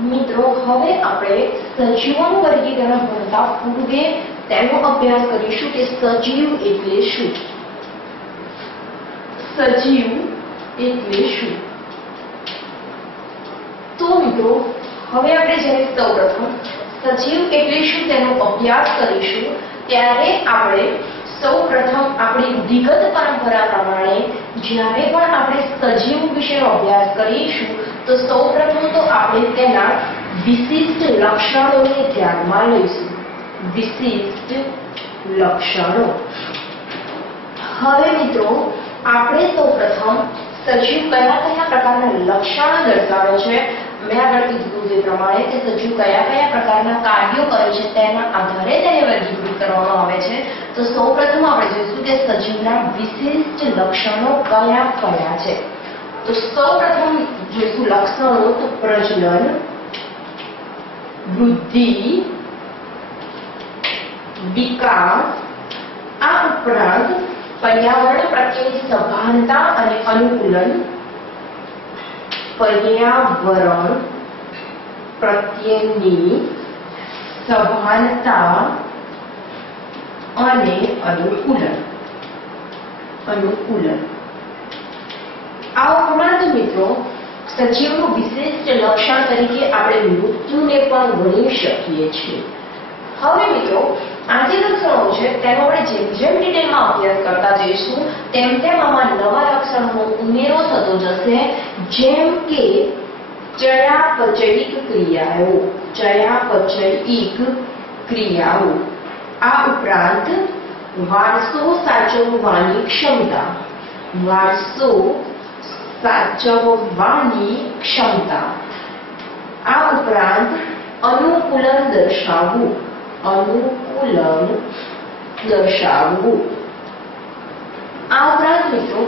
મિત્રો હવે આપણે સજીવોનું વર્ગીકરણ ભણતા પૂર્વે તેનો અભ્યાસ કરીશું કે સજીવ એટલે શું. સજીવ એટલે શું? તો મિત્રો હવે આપણે જ્યારે સૌપ્રથમ સજીવ એટલે શું તેનો અભ્યાસ કરીશું ત્યારે આપણે સૌપ્રથમ આપણી વિગત પરંપરા પ્રમાણે જ્યારે પણ આપણે સજીવ વિશેનો અભ્યાસ કરીશું તો સૌપ્રથમ તો આપણે તેના વિશિષ્ટ લક્ષણોને ધ્યાનમાં લઈશું. વિશિષ્ટ લક્ષણો. હવે મિત્રો આપણે સૌપ્રથમ સજીવ કયા કયા પ્રકારના લક્ષણો દર્શાવે છે. મેં આગળ કીધું તે પ્રમાણે કે સજીવ કયા કયા પ્રકારના કાર્યો કરે છે તેના આધારે તેને વર્ગીકૃત કરવામાં આવે છે. તો સૌપ્રથમ આપણે જોઈશું કે સજીવના વિશિષ્ટ લક્ષણો કયા કયા છે. તો સૌપ્રથમ જોઈશું લક્ષણો તો પ્રજનન, વૃદ્ધિ, વિકાસ, આ ઉપરાંત પર્યાવરણ પ્રત્યેની સભાનતા અને અનુકૂલન, પર્યાવરણ પ્રત્યેની સભાનતા અને અનુકૂલન. આ ઉપરાંત મિત્રો સજીવનું વિશિષ્ટ લક્ષણ તરીકે આપણે મૃત્યુને પણ ગણી શકીએ છીએ. હવે મિત્રો આ જે લક્ષણો છે તેનો આપણે જેમ જેમ ડિટેલમાં અભ્યાસ કરતા જઈશું તેમ તેમ આમાં નવા લક્ષણોનો ઉમેરો થતો જશે. જેમ કે ચયાપચયિક ક્રિયાઓ, આ ઉપરાંત વારસો સાચવવાની ક્ષમતા, આ ઉપરાંત અનુકૂલન દર્શાવવું, આ ઉપરાંત મિત્રો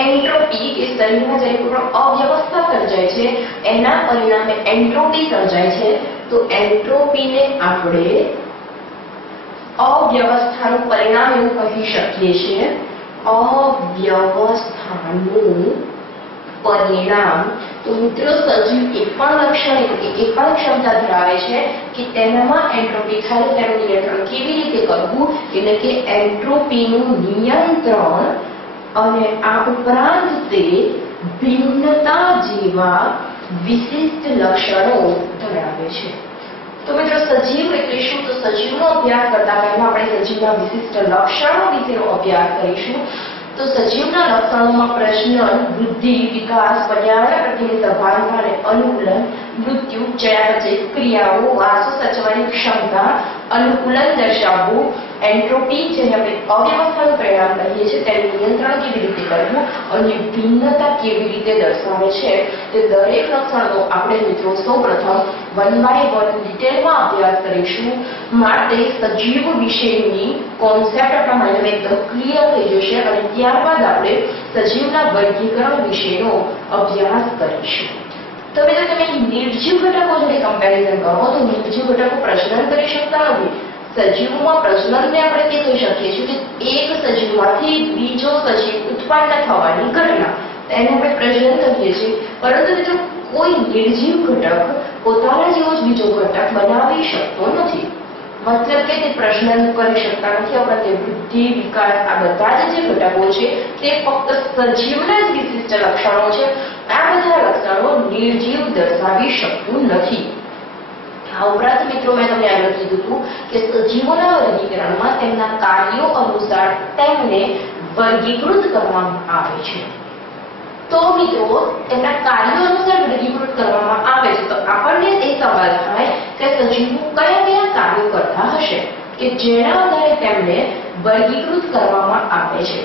એન્ટ્રોપી કે શરીરમાં જ્યારે કોઈ પણ અવ્યવસ્થા સર્જાય છે એના પરિણામે એન્ટ્રોપી સર્જાય છે. તો એન્ટ્રોપીને આપણે અવ્યવસ્થાનું પરિણામ એવું કહી શકીએ છીએ. અવ્યવસ્થાનું પરિણામ. તો મિત્રો સજીવ એક પણ લક્ષણ એટલે એક પણ ક્ષમતા ધરાવે છે કે તેનામાં એન્ટ્રોપી થાય તેનું નિયંત્રણ કેવી રીતે કરવું, એટલે કે એન્ટ્રોપીનું નિયંત્રણ. અને આ ઉપરાંત તે ભિન્નતા જેવા વિશિષ્ટ લક્ષણો ધરાવે છે. તો મિત્રો સજીવ એટલે શું? તો સજીવનો અભ્યાસ કરતા પહેલા આપણે સજીવના વિશિષ્ટ લક્ષણો વિશેનો અભ્યાસ કરીશું. તો સજીવના લક્ષણોમાં પ્રજનન, વૃદ્ધિ, વિકાસ, પર્યાવરણ પ્રત્યેની સભાનતા અને અનુકૂલન, મૃત્યુ, ચયાપચયિક ક્રિયાઓ, વારસો સાચવવાની ક્ષમતા, અનુકૂલન દર્શાવવું, એન્ટ્રોપી જેને આપણે અવ્યવસ્થાનું પરિણામ કહીએ છીએ તેનું નિયંત્રણ કેવી રીતે કરવું અને ભિન્નતા કેવી રીતે દર્શાવે છે તે દરેક લક્ષણો આપણે મિત્રો સૌપ્રથમ 1 by 1 ડિટેલમાં અભ્યાસ કરીશું. માટે સજીવ વિશેની કોન્સેપ્ટ આપણા માઇન્ડમાં એકદમ ક્લિયર થઈ જશે અને ત્યારબાદ આપણે સજીવના વર્ગીકરણ વિશેનો અભ્યાસ કરીશું. તો મિત્રો તમે નિર્જીવ ઘટકો જોડે કમ્પેરિઝન કરો તો નિર્જીવ ઘટકો પ્રજનન કરી શકતા નથી. સજીવોમાં પ્રજનનને આપણે તે કહી શકીએ છીએ કે એક સજીવમાંથી બીજો સજીવ ઉત્પન્ન થવાની ઘટના, તેને આપણે પ્રજનન કહીએ છીએ. પરંતુ મિત્રો કોઈ નિર્જીવ ઘટક પોતાના જેવો જ બીજો ઘટક બનાવી શકતો નથી. મતલબ કે તે પ્રજનન કરી શકતા નથી. આપણે વૃદ્ધિ, વિકાસ, આ બધા જ જે ઘટકો છે તે ફક્ત સજીવના જ વિશિષ્ટ લક્ષણો છે. આ બધા લક્ષણો નિર્જીવ દર્શાવી શકતું નથી. આ ઉપરાંત મિત્રો મેં તમને આગળ કીધું હતું કે સજીવોના વર્ગીકરણમાં તેમના કાર્યો અનુસાર તેમને વર્ગીકૃત કરવામાં આવે છે. તો મિત્રો તેમના કાર્યો અનુસાર વર્ગીકૃત કરવામાં આવે છે તો આપણને એ સવાલ થાય કે સજીવો કયા કયા કાર્યો કરતા હશે કે જેના આધારે તેમને વર્ગીકૃત કરવામાં આવે છે.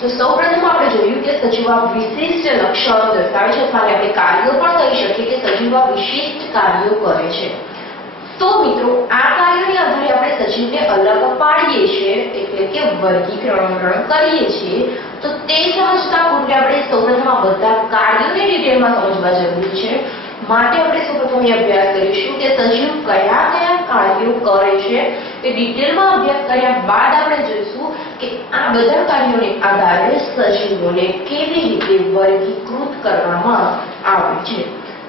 તો સૌપ્રથમ આપણે જોયું કે સજીવા વિશિષ્ટ લક્ષણો દર્શાવે છે અથવા આપણે કાર્યો પણ કહી શકીએ કે સજીવા વિશિષ્ટ કાર્યો કરે છે. તો મિત્રો આ કાર્યોને આધારે આપણે સજીવને અલગ પાડીએ છીએ એટલે કે વર્ગીકરણ કરીએ છીએ. તો તે સમજતા પૂર્વે આપણે સૌપ્રથમ આ બધા કાર્યોને ડિટેલમાં સમજવા જરૂરી છે. માટે આપણે સૌપ્રથમ એ અભ્યાસ કરીશું કે સજીવ કયા કયા કાર્યો કરે છે. એ ડિટેલમાં અભ્યાસ કર્યા બાદ આપણે જોઈશું કે આ બધા કાર્યોને આધારે સજીવોને કેવી રીતે વર્ગીકૃત કરવામાં આવે છે.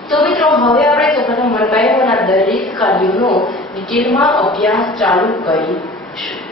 તો મિત્રો હવે આપણે તથા મળબાઈઓના દરેક કાર્યોનો ડિટેલમાં અભ્યાસ ચાલુ કરીશું.